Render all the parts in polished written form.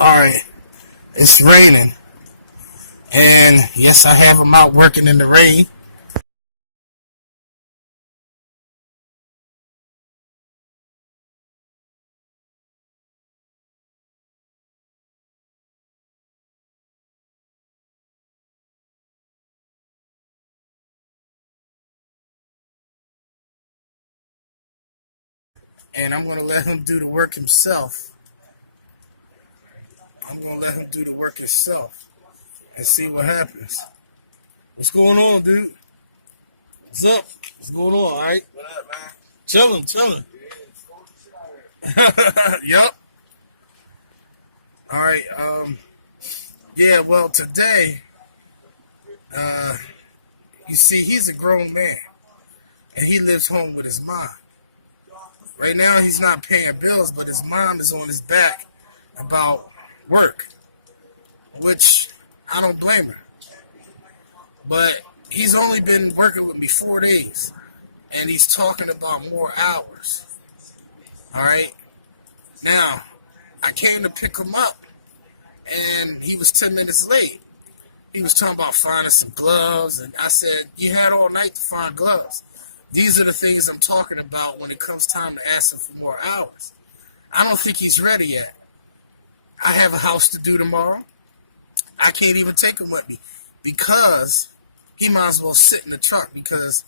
Alright, it's raining. And yes, I have him out working in the rain. And I'm going to let him do the work himself. I'm going to let him do the work himself and see what happens. What's going on, dude? What's up? What's going on, alright? What up, man? Chillin', chillin'. Yup. Alright, yeah, well, today, you see, he's a grown man. And he lives home with his mom. Right now, he's not paying bills, but his mom is on his back about work, which I don't blame her. But he's only been working with me 4 days, and he's talking about more hours. All right? Now, I came to pick him up, and he was 10 minutes late. He was talking about finding some gloves, and I said, you had all night to find gloves. These are the things I'm talking about when it comes time to ask him for more hours. I don't think he's ready yet. I have a house to do tomorrow. I can't even take him with me because he might as well sit in the truck, because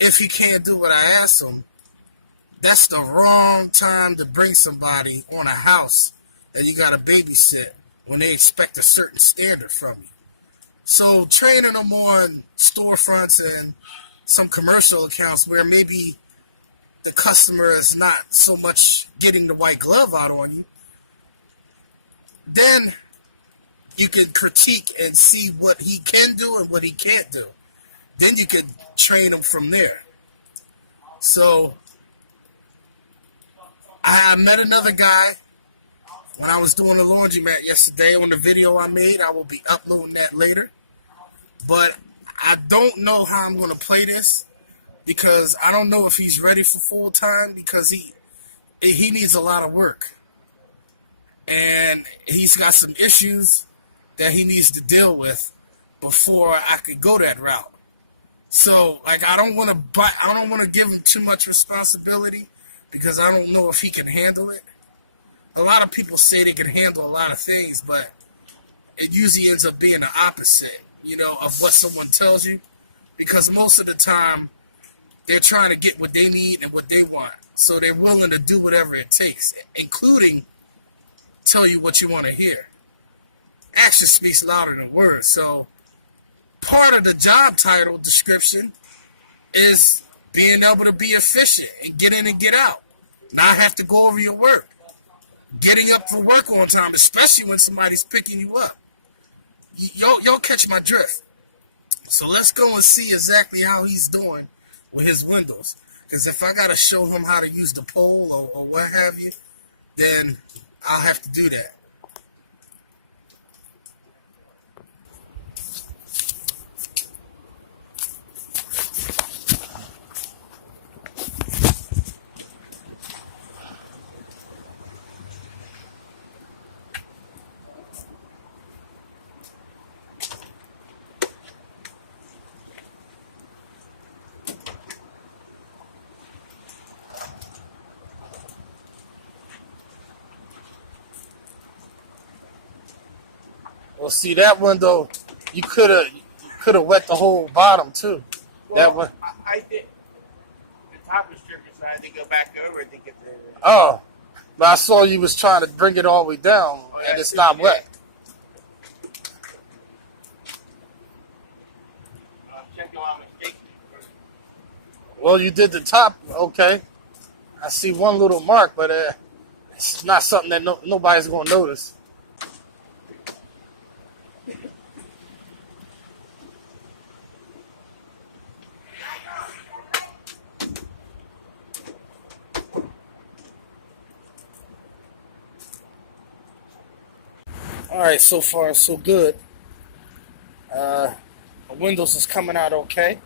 if he can't do what I asked him, that's the wrong time to bring somebody on a house that you got to babysit when they expect a certain standard from you. So training them on storefronts and some commercial accounts where maybe the customer is not so much getting the white glove out on you, then you can critique and see what he can do and what he can't do. Then you can train him from there. So I met another guy when I was doing the laundromat yesterday on the video I made. I will be uploading that later. But I don't know how I'm going to play this, because I don't know if he's ready for full time, because he needs a lot of work. And he's got some issues that he needs to deal with before I could go that route. So, like, I don't want to give him too much responsibility, because I don't know if he can handle it. A lot of people say they can handle a lot of things, but it usually ends up being the opposite, of what someone tells you. Because most of the time, they're trying to get what they need and what they want. So they're willing to do whatever it takes, including tell you what you want to hear. Action speaks louder than words. So part of the job title description is being able to be efficient and get in and get out. Not have to go over your work. Getting up for work on time, especially when somebody's picking you up. Y'all catch my drift. So let's go and see exactly how he's doing with his windows. Because if I got to show him how to use the pole or what have you, then I'll have to do that. Well, see, that window, you could have wet the whole bottom too. Well, that one. I did. The top was stripped, so I had to go back over to get the. Oh, but I saw you was trying to bring it all the way down, and it's not wet. I'm checking all my mistakes. Well, you did the top, okay. I see one little mark, but it's not something that nobody's going to notice. All right, so far so good. The windows is coming out okay.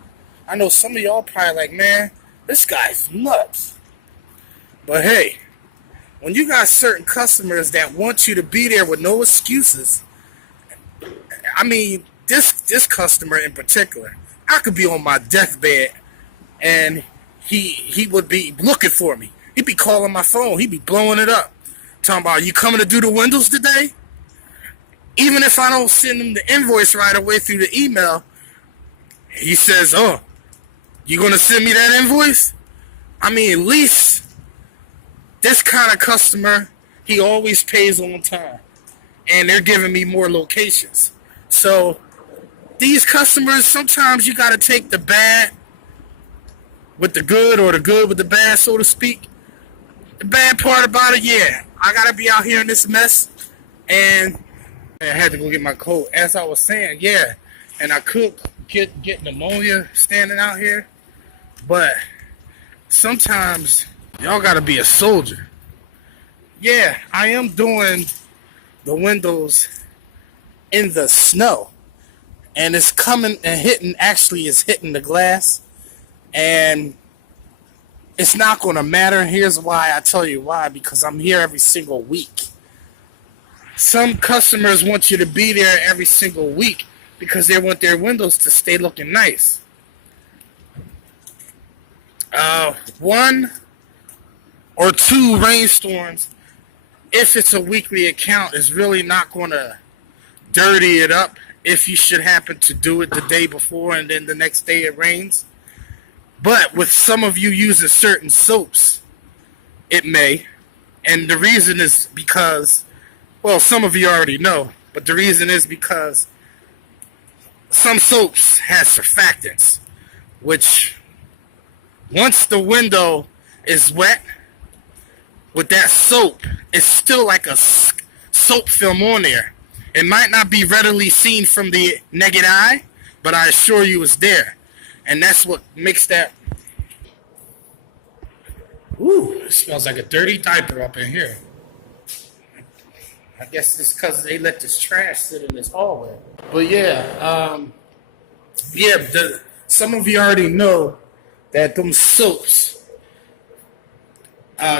I know some of y'all probably like, man, this guy's nuts. But hey, when you got certain customers that want you to be there with no excuses, I mean, this customer in particular, I could be on my deathbed and he would be looking for me. He'd be calling my phone. He'd be blowing it up. Talking about, you coming to do the windows today? Even if I don't send him the invoice right away through the email, he says, oh, you going to send me that invoice? I mean, at least this kind of customer, he always pays on time. And they're giving me more locations. So these customers, sometimes you got to take the bad with the good or the good with the bad, so to speak. The bad part about it, yeah, I got to be out here in this mess. And I had to go get my coat. As I was saying, yeah, and I could get pneumonia standing out here. But sometimes y'all got to be a soldier. Yeah, I am doing the windows in the snow. And it's coming and hitting, actually it's hitting the glass. And it's not going to matter. Here's why. I tell you why. Because I'm here every single week. Some customers want you to be there every single week because they want their windows to stay looking nice. One or two rainstorms, if it's a weekly account, is really not going to dirty it up if you should happen to do it the day before and then the next day it rains. But with some of you using certain soaps, it may. And the reason is because, well, some of you already know, but the reason is because some soaps have surfactants, which once the window is wet with that soap, it's still like a soap film on there. It might not be readily seen from the naked eye, but I assure you it's there. And that's what makes that. Ooh, it smells like a dirty diaper up in here. I guess it's because they let this trash sit in this hallway. But yeah, some of you already know that them soaps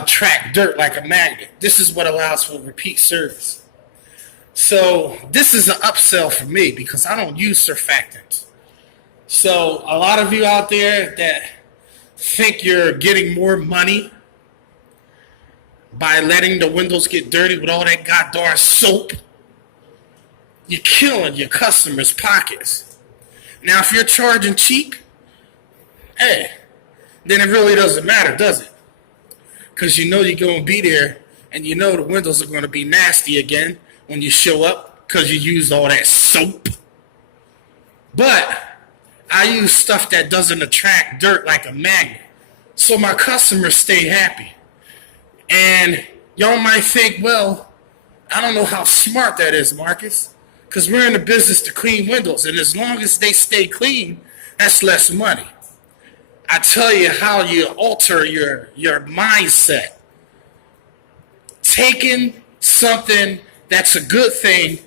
track dirt like a magnet. This is what allows for repeat service. So this is an upsell for me because I don't use surfactants. So a lot of you out there that think you're getting more money by letting the windows get dirty with all that goddamn soap, you're killing your customers' pockets. Now, if you're charging cheap, hey, then it really doesn't matter, does it? Because you know you're going to be there and you know the windows are going to be nasty again when you show up because you used all that soap. But I use stuff that doesn't attract dirt like a magnet. So my customers stay happy. And y'all might think, well, I don't know how smart that is, Marcus. Because we're in the business to clean windows. And as long as they stay clean, that's less money. I tell you how you alter your mindset. Taking something that's a good thing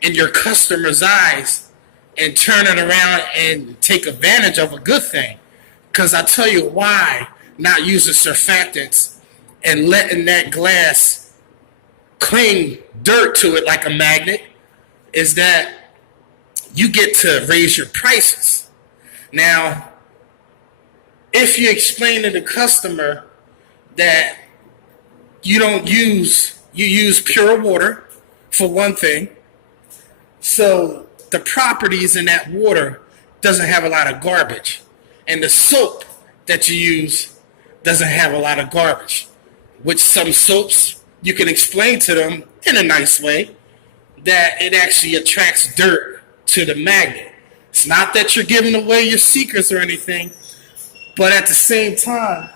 in your customer's eyes and turn it around and take advantage of a good thing. Because I tell you why not using surfactants and letting that glass cling dirt to it like a magnet is that you get to raise your prices. Now, if you explain to the customer that you use pure water for one thing, so the properties in that water doesn't have a lot of garbage. And the soap that you use doesn't have a lot of garbage. Which some soaps, you can explain to them in a nice way that it actually attracts dirt to the magnet. It's not that you're giving away your secrets or anything, but at the same time,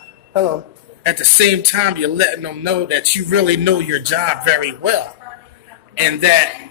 you're letting them know that you really know your job very well. And that